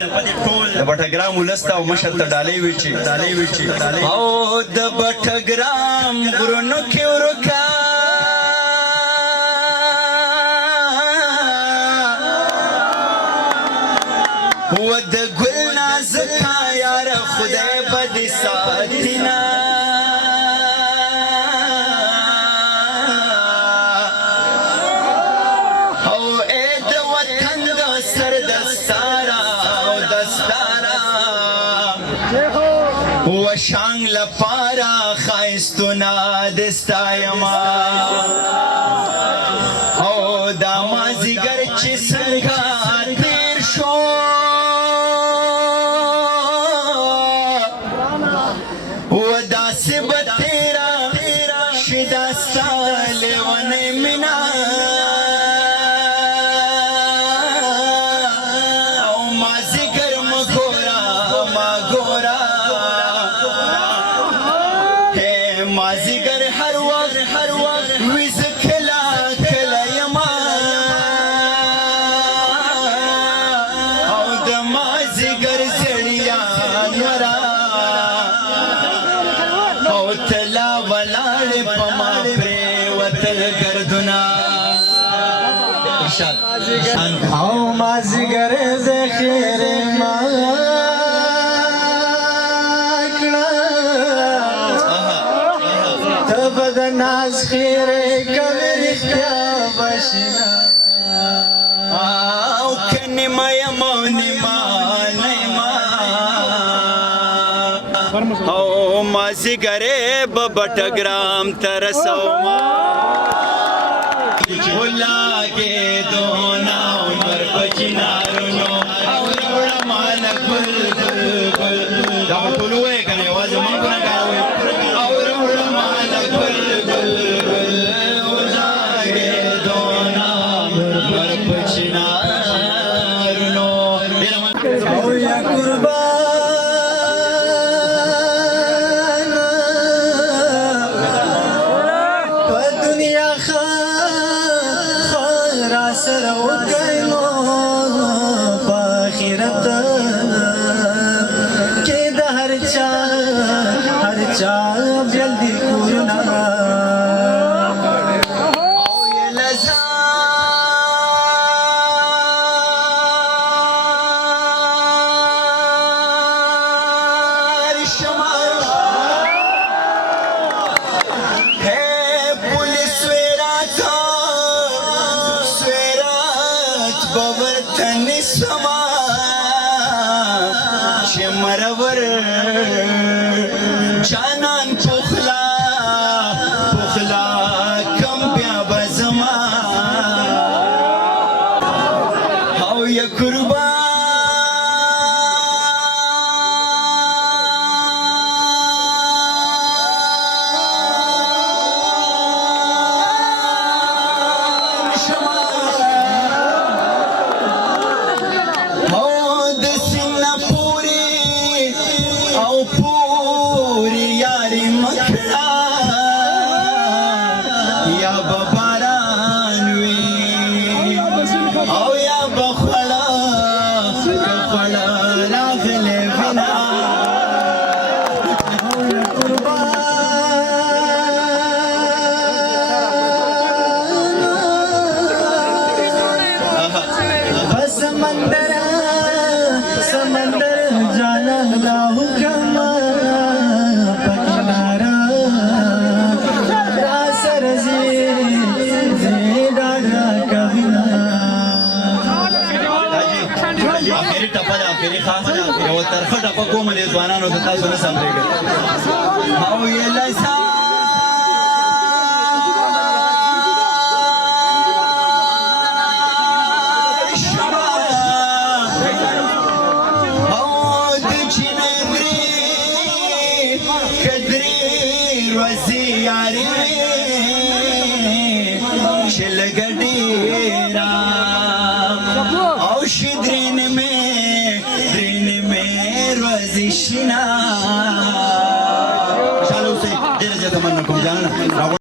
د بټګرام ولسته او مشر ته ډالۍ ویچي او د بټګرام غرونو کې ورکا و د ګل نازکا یار خدای بد ساتینا او اې د وطن د سر دستارا وشانگ لپارا خایستونا دستایما او دا مازیگر چی سنگا تیر شو و دا سب تیرا شداستا لیون منا او مازیگر مگورا مازیگر هر وقت ویز کلا یما او د مازیگر زړیا نورا او تلا ولاړ پما پرې وتل گردنا او مازیگر ذخیر ما ناز خیره کمی رختیا بشینا او کنی ما یما نیما او مازیگره ببٹگرام ترسو ما بلاگے دونا عمر بچنارونو او روڑمان گل دا مطلوے کنے واضح من کنا گاوے او روڑمان گل او یا قربان په دنیا خارا سره وکړو په آخرت کې د هر چا جلدی کورنا بورتن سما شمرور جانان پخلا کم بیا بزما او یا قربان پوری یاری مکڑا یا ببارانوی او یا بخلا راغل بنا او یا قربان سمندر جانا دا حکم پکنارا دا سرزی زیدانا کبنا آخری ٹپا دا آخری خاص دا یو طرف ٹپا کو منی زوانانو دتا سو نسم ریگا او یہ لیسا یاری چلگ